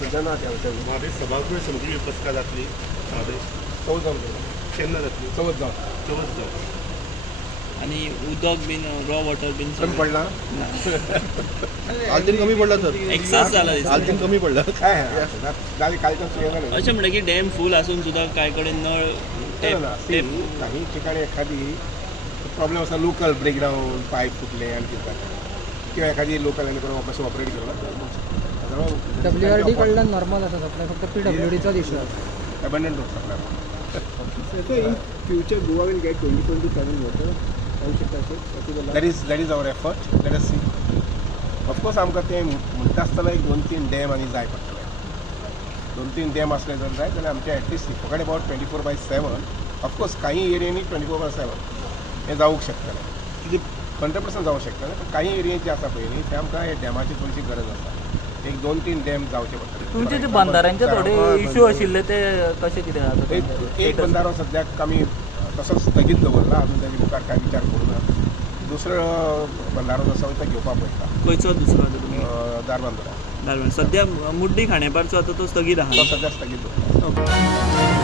सध्या ना त्या म्हादय सभागृह समिती बसका जातली म्हादय 14 केन्ना जातली 14 आणि उदक बीन रॉ वॉटर बीन कमी पडला आल्तीन कमी पडला सर एक्सेस जाला आल्तीन कमी पडला काय जाली कालच्या सुयोगा अशें म्हणटा की डॅम फूल आसून सुद्दां कांय कडेन नळ काही ठिकाणी एखादी प्रॉब्लेम असा लोकल ब्रेकडाऊन पाईप फुटले आणि किंवा एखादी लोकल आणि करून वापस ऑपरेट करणार WRD कडल्यान नॉर्मल आसा सप्लाय फक्त PWDचोच इश्यू आसा abundant road supply in future Goa will get 20-27 water. That is our effort. Let us see. Of course आमकां ते म्हणटा आसतना एक 2-3 डॅम आनी जाय पडटले 2-3 डॅम असले जर जाय जाल्यार आमचे एटलिस्ट फकत अबाउट 24/7 ऑफकोर्स काही एरियांनी 24/7 हे जावूंक शकतलें कितें 100% जावंक शकतलें पण काही एरिया जे आसा पळय न्ही ते आमकां हे डॅमाची थोडीशी गरज आसा एक 2-3 डॅम जावचे पडटले तुमचे जे बंधाऱ्यांचे थोडे इश्यू आशिल्ले ते कशे कितें जाता एक बंधारो सद्याक आमी तसोच स्थगीत दवरला अजून ताजे मुखार कांय विचार करूना दुसरो बंधारो जो आसा तो घेवपाक पळयता खंयचो दुसरो दारबांदोरा सद्या मुड्डी खांडेपारचो आतां तो स्थगीत आहा तो सद्या स्थगीत दवरला